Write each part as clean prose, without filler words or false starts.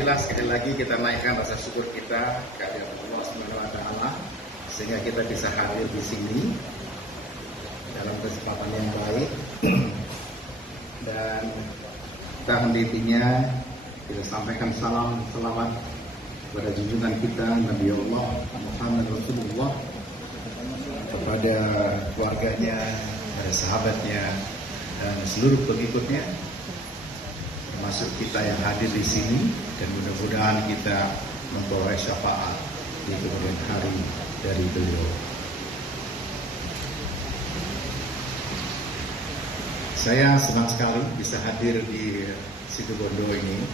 Alhamdulillah sekali lagi kita naikkan rasa syukur kita kehadirat Allah Subhanahu wa taala sehingga kita bisa hadir di sini dalam kesempatan yang baik dan kita hendaknya kita sampaikan salam selawat kepada junjungan kita Nabi Allah Muhammad Rasulullah, kepada keluarganya, kepada sahabatnya dan seluruh pengikutnya, termasuk kita yang hadir di sini, dan mudah-mudahan kita memperoleh syafaat di kemudian hari dari beliau. Saya senang sekali bisa hadir di Situbondo ini,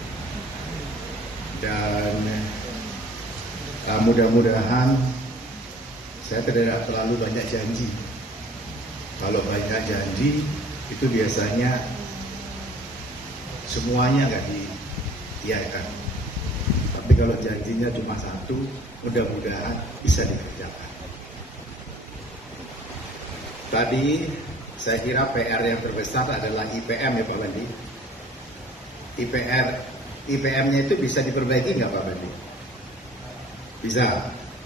dan mudah-mudahan saya tidak terlalu banyak janji. Kalau banyak janji itu biasanya semuanya nggak diiyakan. Tapi kalau janjinya cuma satu, mudah-mudahan bisa dikerjakan. Tadi saya kira PR yang terbesar adalah IPM ya Pak Bandi. IPM-nya itu bisa diperbaiki nggak Pak Bandi? Bisa.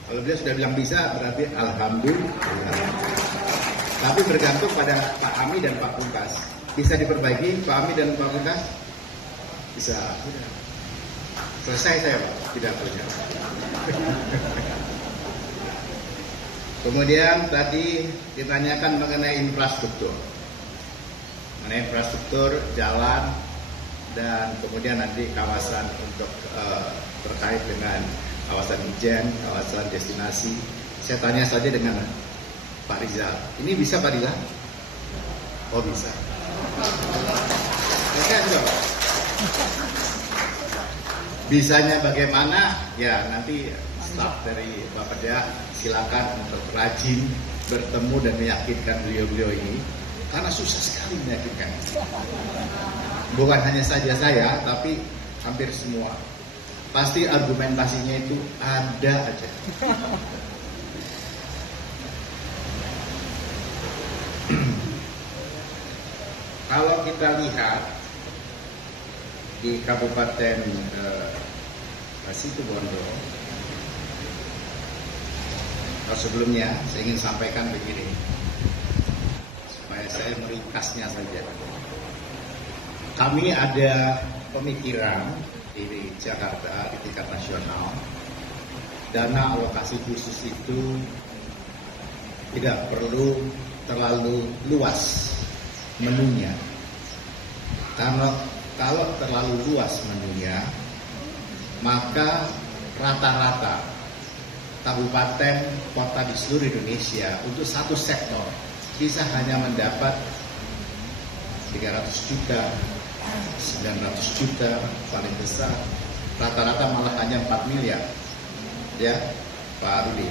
Kalau beliau sudah bilang bisa, berarti alhamdulillah. Tapi bergantung pada Pak Ami dan Pak Pungkas. Bisa diperbaiki Pak Ami dan Pak Pungkas? Bisa. Selesai saya Pak, tidak kerja. Kemudian tadi ditanyakan mengenai infrastruktur. Mengenai infrastruktur, jalan, dan kemudian nanti kawasan untuk terkait dengan kawasan ijen, kawasan destinasi. Saya tanya saja dengan Pak Rizal. Ini bisa Pak Rizal? Oh bisa. Bisa enggak? Bisanya bagaimana? Ya nanti staf dari Bapak Dah silakan untuk rajin bertemu dan meyakinkan beliau-beliau ini, karena susah sekali meyakinkan. Bukan hanya saja saya, tapi hampir semua. Pasti argumentasinya itu ada aja. Kalau kita lihat di Kabupaten Situbondo, sebelumnya saya ingin sampaikan begini, supaya saya meringkasnya saja. Kami ada pemikiran di Jakarta di tingkat nasional, dana alokasi khusus itu tidak perlu terlalu luas menunya, karena kalau terlalu luas menunya, maka rata-rata kabupaten kota di seluruh Indonesia untuk satu sektor bisa hanya mendapat 300 juta, 900 juta paling besar, rata-rata malah hanya 4 miliar, ya Pak Rudi.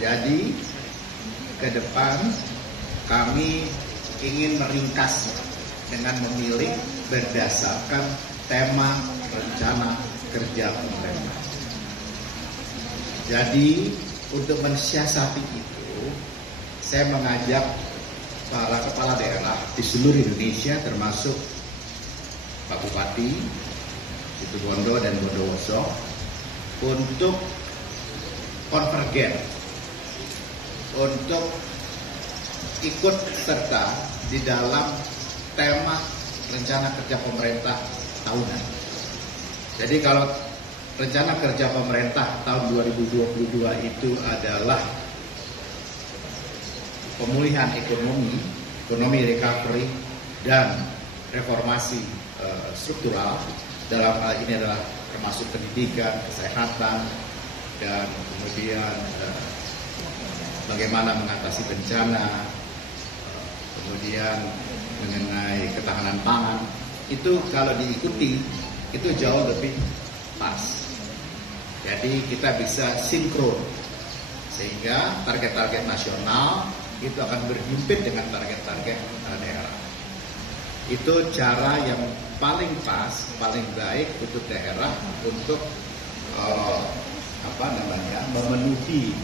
Jadi ke depan kami ingin meringkas dengan memilih berdasarkan tema rencana kerja pemerintah. Jadi untuk mensiasati itu, saya mengajak para kepala daerah di seluruh Indonesia, termasuk Pak Bupati Situbondo dan Bondowoso, untuk konvergen, untuk ikut serta di dalam tema rencana kerja pemerintah tahunan. Jadi kalau rencana kerja pemerintah tahun 2022 itu adalah pemulihan ekonomi recovery, dan reformasi struktural. Dalam hal ini adalah termasuk pendidikan, kesehatan, dan kemudian bagaimana mengatasi bencana, kemudian mengenai ketahanan pangan. Itu kalau diikuti itu jauh lebih pas. Jadi kita bisa sinkron sehingga target-target nasional itu akan berhimpit dengan target-target daerah. Itu cara yang paling pas, paling baik untuk daerah untuk memenuhi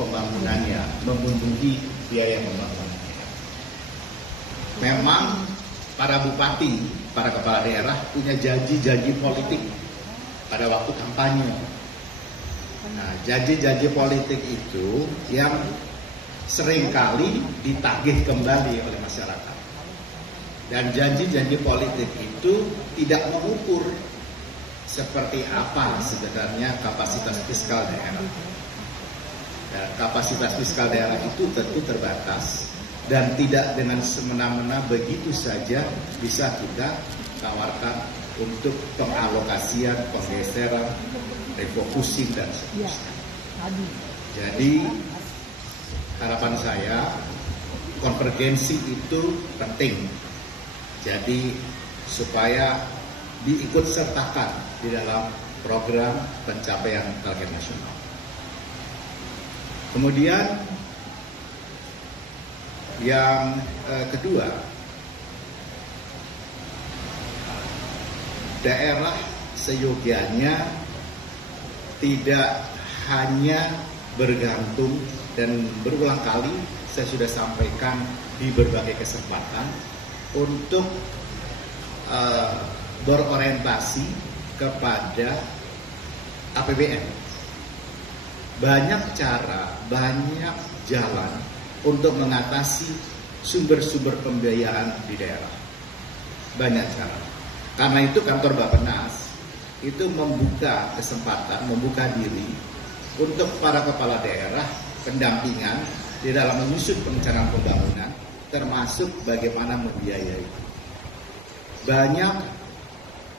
pembangunannya, memenuhi biaya pembangunannya. Memang para bupati, para kepala daerah punya janji-janji politik pada waktu kampanye. Nah, janji-janji politik itu yang seringkali ditagih kembali oleh masyarakat. Dan janji-janji politik itu tidak mengukur seperti apa sebenarnya kapasitas fiskal daerah. Dan kapasitas fiskal daerah itu tentu terbatas dan tidak dengan semena-mena begitu saja bisa kita tawarkan untuk pengalokasian, penggeseran, refocusing dan seterusnya. Jadi harapan saya konvergensi itu penting. Jadi supaya diikut sertakan di dalam program pencapaian target nasional. Kemudian yang kedua, daerah seyogianya tidak hanya bergantung, dan berulang kali saya sudah sampaikan di berbagai kesempatan, untuk berorientasi kepada APBN. Banyak cara, banyak jalan untuk mengatasi sumber-sumber pembiayaan di daerah. Banyak cara. Karena itu kantor Bappenas itu membuka kesempatan, membuka diri untuk para kepala daerah pendampingan di dalam menyusun perencanaan pembangunan, termasuk bagaimana membiayai. Banyak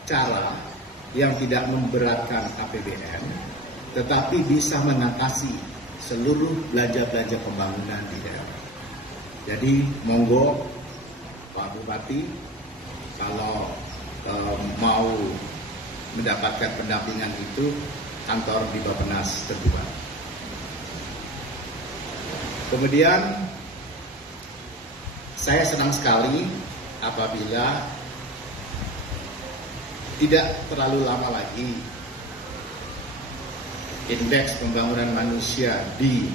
cara yang tidak memberatkan APBN, tetapi bisa mengatasi seluruh belanja-belanja pembangunan di daerah. Jadi monggo Pak Bupati, kalau mau mendapatkan pendampingan itu, kantor di Bappenas terbuka. Kemudian saya senang sekali apabila tidak terlalu lama lagi indeks pembangunan manusia di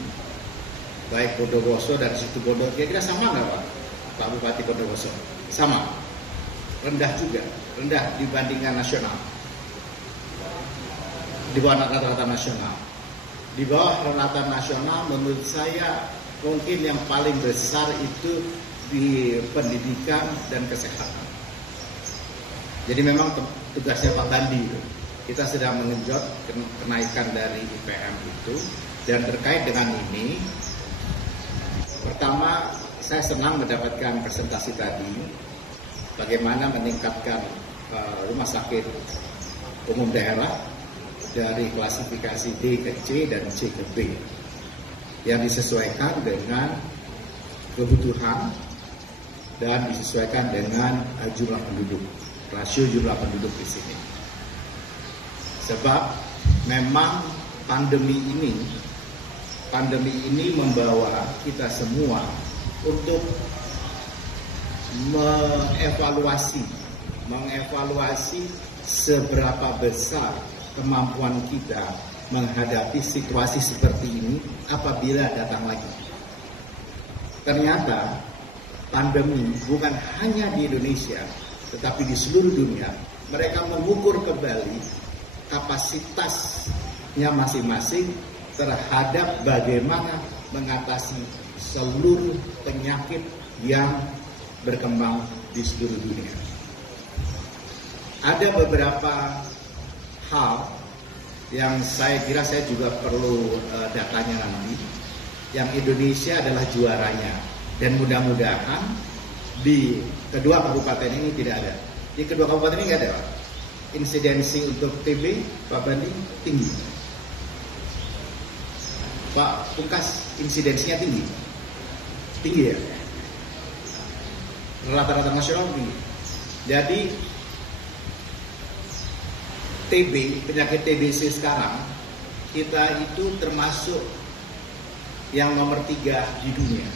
baik Bondowoso dan Situbondo kira-kira sama nggak Pak Bupati Bondowoso? Sama, rendah juga, rendah dibandingkan nasional, di bawah rata-rata nasional. Di bawah rata-rata nasional menurut saya mungkin yang paling besar itu di pendidikan dan kesehatan. Jadi memang tugasnya Pak Bandi itu. Kita sedang mengenjot kenaikan dari IPM itu, dan terkait dengan ini, pertama saya senang mendapatkan presentasi tadi bagaimana meningkatkan rumah sakit umum daerah dari klasifikasi D ke C dan C ke B yang disesuaikan dengan kebutuhan dan disesuaikan dengan jumlah penduduk, rasio jumlah penduduk di sini. Sebab memang pandemi ini membawa kita semua untuk mengevaluasi seberapa besar kemampuan kita menghadapi situasi seperti ini apabila datang lagi. Ternyata pandemi bukan hanya di Indonesia, tetapi di seluruh dunia. Mereka mengukur kembali kapasitasnya masing-masing terhadap bagaimana mengatasi seluruh penyakit yang berkembang di seluruh dunia. Ada beberapa hal yang saya kira saya juga perlu datanya nanti, yang Indonesia adalah juaranya, dan mudah-mudahan di kedua kabupaten ini tidak ada. Di kedua kabupaten ini nggak ada, Pak. Insidensi untuk TB, Pak Bandi, tinggi. Pak Pungkas, insidensinya tinggi. Tinggi ya? Rata-rata nasional tinggi. Jadi TB, penyakit TBC sekarang, kita itu termasuk yang nomor 3 di dunia.